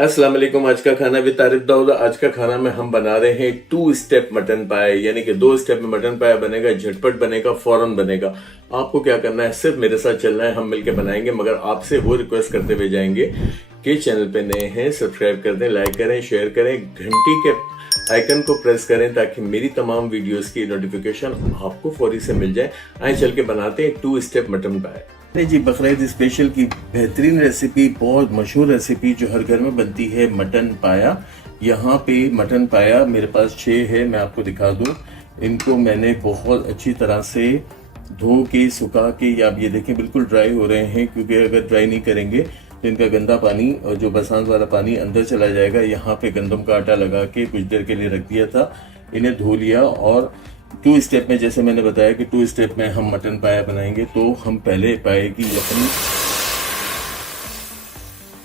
अस्सलाम वालेकुम। आज का खाना विद तारिफ दाऊद। आज का खाना में हम बना रहे हैं 2 स्टेप मटन पाए, यानी कि 2 स्टेप में मटन पाया बनेगा, झटपट बनेगा, फौरन बनेगा। आपको क्या करना है, सिर्फ मेरे साथ चलना है, हम मिलके बनाएंगे। मगर आपसे वो रिक्वेस्ट करते हुए जाएंगे कि चैनल पे नए हैं सब्सक्राइब कर दें, लाइक करें, शेयर करें, घंटी के आइकन को प्रेस करें ताकि मेरी तमाम वीडियोस की नोटिफिकेशन आपको फौरी से मिल जाए। आए चल के बनाते हैं 2 स्टेप मटन पाए। जी, बकरीद स्पेशल की बेहतरीन रेसिपी, बहुत मशहूर रेसिपी जो हर घर में बनती है, मटन पाया। यहाँ पे मटन पाया मेरे पास 6 है, मैं आपको दिखा दूँ। इनको मैंने बहुत अच्छी तरह से धो के सुखा के, या आप ये देखें बिल्कुल ड्राई हो रहे हैं, क्योंकि अगर ड्राई नहीं करेंगे तो इनका गंदा पानी और जो बरसात वाला पानी अंदर चला जाएगा। यहाँ पे गंदम का आटा लगा के कुछ देर के लिए रख दिया था, इन्हें धो लिया। और 2 स्टेप में, जैसे मैंने बताया कि 2 स्टेप में हम मटन पाया बनाएंगे, तो हम पहले पाए की यखनी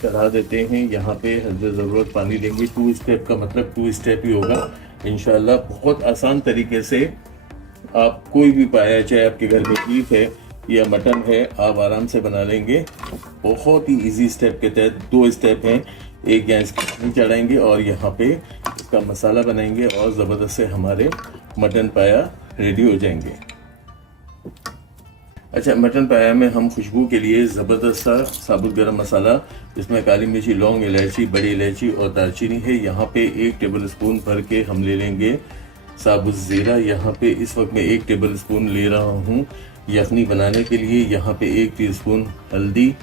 चढ़ा देते हैं। यहाँ पे हद ज़रूरत पानी लेंगे। 2 स्टेप का मतलब 2 स्टेप ही होगा इंशाल्लाह। बहुत आसान तरीके से आप कोई भी पाया, चाहे आपके घर में बीफ है या मटन है, आप आराम से बना लेंगे। बहुत ही इजी स्टेप के तहत 2 स्टेप हैं। एक गैस की चढ़ाएंगे और यहाँ पे इसका मसाला बनाएंगे और ज़बरदस्त से हमारे मटन पाया रेडी हो जाएंगे। अच्छा, मटन पाया में हम खुशबू के लिए ज़बरदस्त सा साबुत गरम मसाला, जिसमें काली मिर्ची, लौंग, इलायची, बड़ी इलायची और दालचीनी है। यहाँ पे 1 टेबल स्पून भर के हम ले लेंगे साबुत ज़ीरा। यहाँ पे इस वक्त मैं 1 टेबल स्पून ले रहा हूँ यखनी बनाने के लिए। यहाँ पे 1 टीस्पून हल्दी,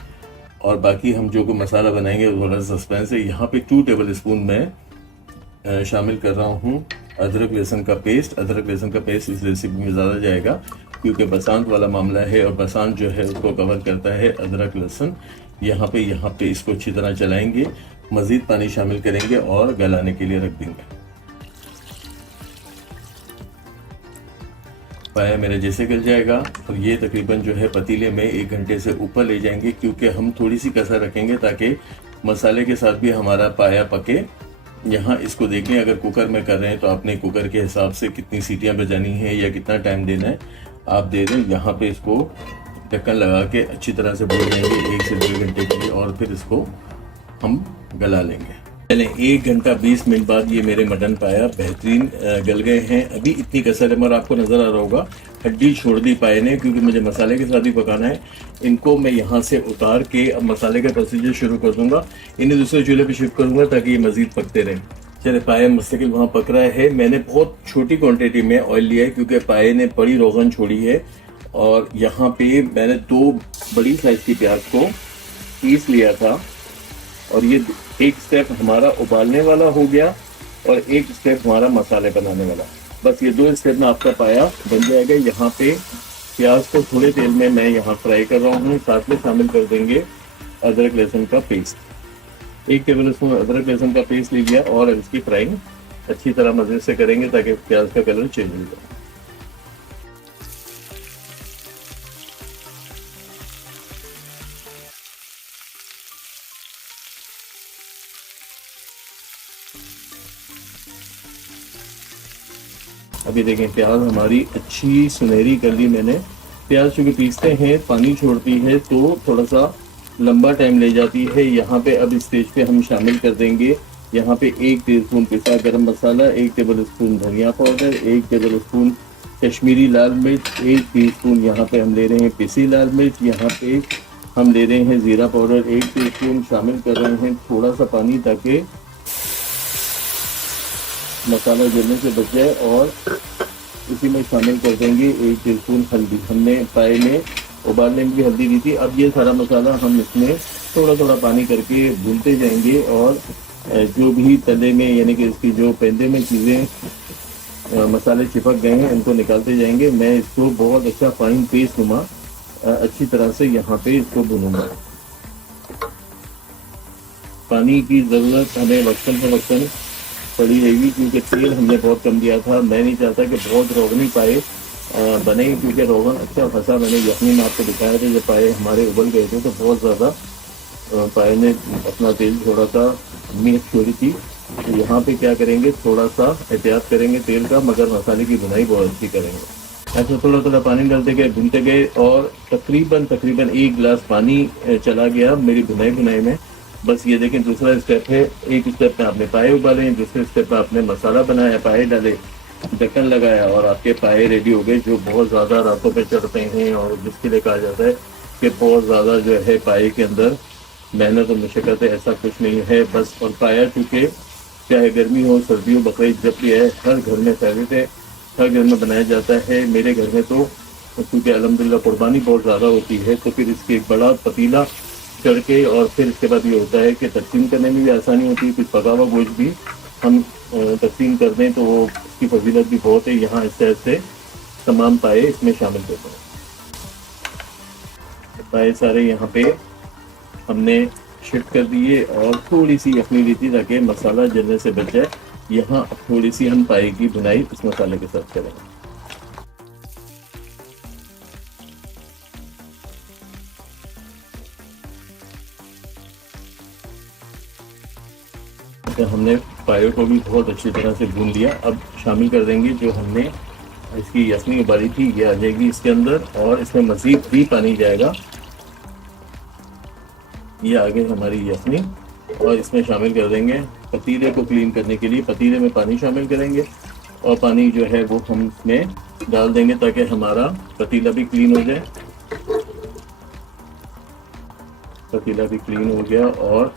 और बाकी हम जो को मसाला बनाएंगे वो थोड़ा सस्पेंस है। यहाँ पे 2 टेबल स्पून मैं शामिल कर रहा हूँ अदरक लहसुन का पेस्ट। अदरक लहसुन का पेस्ट इस रेसिपी में ज़्यादा जाएगा क्योंकि बरसात वाला मामला है और बरसात जो है उसको कवर करता है अदरक लहसुन। यहाँ पे इसको अच्छी तरह चलाएंगे, मज़ीद पानी शामिल करेंगे और गलाने के लिए रख देंगे। पाया मेरे जैसे गल जाएगा और ये तकरीबन जो है पतीले में 1 घंटे से ऊपर ले जाएंगे, क्योंकि हम थोड़ी सी कसर रखेंगे ताकि मसाले के साथ भी हमारा पाया पके। यहाँ इसको देखें, अगर कुकर में कर रहे हैं तो आपने कुकर के हिसाब से कितनी सीटियां बजानी है या कितना टाइम देना है आप दे दें। यहाँ पे इसको ढक्कन लगा के अच्छी तरह से भून लेंगे 1 से 2 घंटे के लिए, और फिर इसको हम गला लेंगे। पहले 1 घंटा 20 मिनट बाद ये मेरे मटन पाया बेहतरीन गल गए हैं। अभी इतनी कसर है, मगर आपको नजर आ रहा होगा हड्डी छोड़ दी पाए ने, क्योंकि मुझे मसाले के साथ ही पकाना है। इनको मैं यहाँ से उतार के अब मसाले का प्रोसीजर शुरू कर दूंगा। इन्हें दूसरे चूल्हे पे शिफ्ट करूंगा ताकि ये मजीद पकते रहें। चले, पाया मुस्तकिल वहाँ पक रहा है। मैंने बहुत छोटी क्वांटिटी में ऑयल लिया है क्योंकि पाए ने बड़ी रोगन छोड़ी है। और यहाँ पे मैंने 2 बड़ी साइज की प्याज को पीस लिया था, और ये 1 स्टेप हमारा उबालने वाला हो गया और 1 स्टेप हमारा मसाले बनाने वाला। बस ये 2 स्टेप में आपका पाया बन जाएगा। यहाँ पे प्याज को थोड़े तेल में मैं यहाँ फ्राई कर रहा हूँ। साथ में शामिल कर देंगे अदरक लहसुन का पेस्ट। 1 टेबल स्पून अदरक लहसुन का पेस्ट ले लिया और इसकी फ्राइंग अच्छी तरह मजे से करेंगे ताकि प्याज का कलर चेंज हो जाए। अभी देखें प्याज हमारी अच्छी सुनहरी कर ली मैंने। प्याज चूँकि पीसते हैं पानी छोड़ती है तो थोड़ा सा लंबा टाइम ले जाती है। यहाँ पे अब इस स्टेज पे हम शामिल कर देंगे यहाँ पे 1 टीस्पून पिसा गरम मसाला, 1 टेबल स्पून धनिया पाउडर, 1 टेबल स्पून कश्मीरी लाल मिर्च, 1 टीस्पून यहाँ पे हम ले रहे हैं पिसी लाल मिर्च। यहाँ पे हम ले रहे हैं ज़ीरा पाउडर 1 टीस्पून, शामिल कर रहे हैं थोड़ा सा पानी ताकि मसाला जलने से बच जाए। और इसी में शामिल कर देंगे 1 टीस्पून हल्दी। हमने पाए में उबालने में भी हल्दी दी थी। अब ये सारा मसाला हम इसमें थोड़ा थोड़ा पानी करके भूनते जाएंगे, और जो भी तले में यानी कि इसकी जो पेंदे में चीज़ें मसाले चिपक गए हैं इनको निकालते जाएंगे। मैं इसको बहुत अच्छा फाइन पेस्ट नुमा अच्छी तरह से यहाँ पे इसको भूनूंगा। पानी की ज़रूरत हमें वक्तन पड़ी रहेगी क्योंकि तेल हमने बहुत कम दिया था। मैं नहीं चाहता कि बहुत रोगनी पाए बने, क्योंकि रोगन अच्छा फंसा। मैंने यखनी में आपको दिखाया था, जब पाए हमारे उबल गए थे तो बहुत ज़्यादा पाए ने अपना तेल थोड़ा सा मिर्च छोड़ी थी। तो यहाँ पे क्या करेंगे, थोड़ा सा एहतियात करेंगे तेल का, मगर मसाले की भुनाई बहुत अच्छी करेंगे। ऐसा थोड़ा थोड़ा पानी डालते गए, भूनते गए, और तकरीबन 1 गिलास पानी चला गया मेरी भुनाई में। बस ये देखें दूसरा स्टेप है। एक स्टेप में आपने पाए उबाले, दूसरे स्टेप में आपने मसाला बनाया, पाए डाले, ढक्कन लगाया और आपके पाए रेडी हो गए, जो बहुत ज़्यादा रातों पे चढ़ते हैं और जिसके लिए कहा जाता है कि बहुत ज़्यादा जो है पाए के अंदर मेहनत और मशक्क़त है। ऐसा कुछ नहीं है बस। और पाया चूँकि चाहे गर्मी हो सर्दी हो, बकरीद जब भी है हर घर में फेवरेट है, हर घर में बनाया जाता है। मेरे घर में तो क्योंकि अल्हम्दुलिल्लाह कुर्बानी बहुत ज़्यादा होती है, तो फिर इसके एक बड़ा पतीला चढ़ के और फिर इसके बाद ये होता है कि तकसीम करने में भी आसानी होती है। कुछ पका हुआ गोश्त भी हम तकसीम कर दें तो वो उसकी फजीलत भी बहुत है। यहाँ इस तरह से तमाम पाए इसमें शामिल करते हैं। पाए सारे यहाँ पे हमने शिफ्ट कर दिए और थोड़ी सी यखनी ली थी ताकि मसाला जलने से बच जाए। यहाँ थोड़ी सी हम पाए की बुनाई इस मसाले के साथ करेंगे। तो हमने पायों को भी बहुत अच्छी तरह से भून लिया। अब शामिल कर देंगे जो हमने इसकी यखनी उबाली थी, ये आ जाएगी इसके अंदर और इसमें मज़ीद भी पानी जाएगा। ये आगे हमारी यखनी और इसमें शामिल कर देंगे पतीले को क्लीन करने के लिए। पतीले में पानी शामिल करेंगे और पानी जो है वो हम इसमें डाल देंगे ताकि हमारा पतीला भी क्लीन हो जाए। पतीला भी क्लीन हो गया और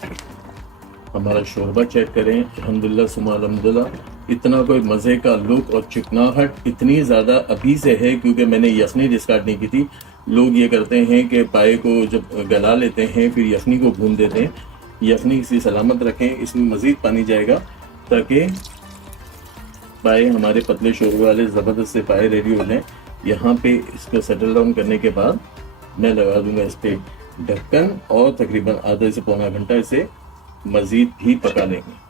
हमारा शोरबा चेक करें। अल्हम्दुलिल्लाह सुम्मा अल्हम्दुलिल्लाह, इतना कोई मज़े का लुक और चिकनाहट इतनी ज़्यादा अभी से है क्योंकि मैंने यखनी डिस्कार्ड नहीं की थी। लोग ये करते हैं कि पाए को जब गला लेते हैं फिर यखनी को भून देते हैं। यखनी इसी सलामत रखें, इसमें मज़ीद पानी जाएगा ताकि पाए हमारे पतले शोरबे वाले ज़बरदस्त से पाए रेडी हो जाएँ। यहाँ पे इसको सेटल डाउन करने के बाद मैं लगा दूंगा इस पर ढक्कन और तकरीबन आधा से पौना घंटा इसे मज़ीद भी पका लेंगे।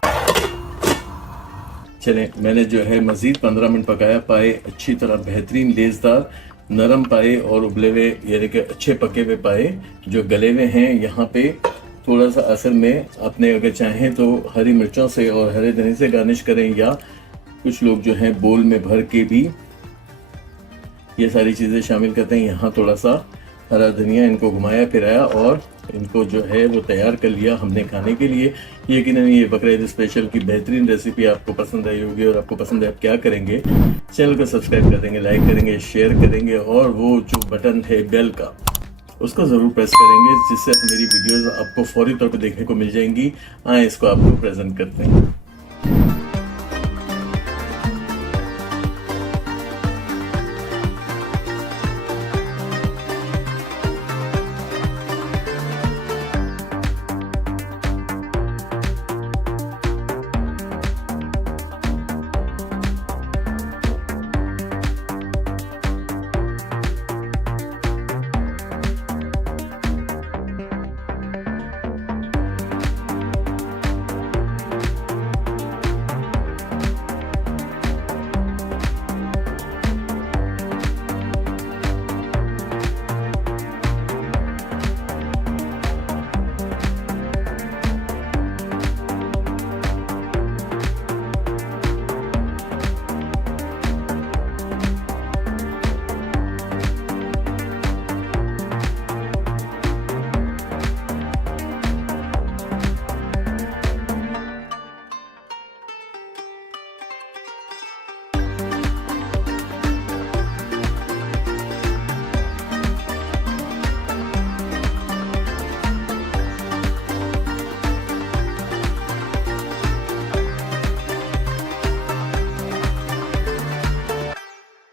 चलें, मैंने जो है मज़ीद 15 मिनट पकाया। पाए अच्छी तरह बेहतरीन लेज़दार नरम पाए और उबले हुए यानी कि अच्छे पके हुए पाए जो गले हुए हैं। यहाँ पे थोड़ा सा असल में आपने अगर चाहें तो हरी मिर्चों से और हरे धनिए से गार्निश करें, या कुछ लोग जो हैं बोल में भर के भी ये सारी चीज़ें शामिल करते हैं। यहाँ थोड़ा सा हरा धनिया, इनको घुमाया फिराया और इनको जो है वो तैयार कर लिया हमने खाने के लिए। यकीनन ये बकरीद स्पेशल की बेहतरीन रेसिपी आपको पसंद आई होगी और आपको पसंद है आप क्या करेंगे, चैनल को सब्सक्राइब कर देंगे, लाइक करेंगे, शेयर करेंगे और वो जो बटन है बेल का उसको ज़रूर प्रेस करेंगे जिससे मेरी वीडियोज़ आपको फौरी तौर पर देखने को मिल जाएंगी। आए इसको आपको प्रेजेंट करते हैं।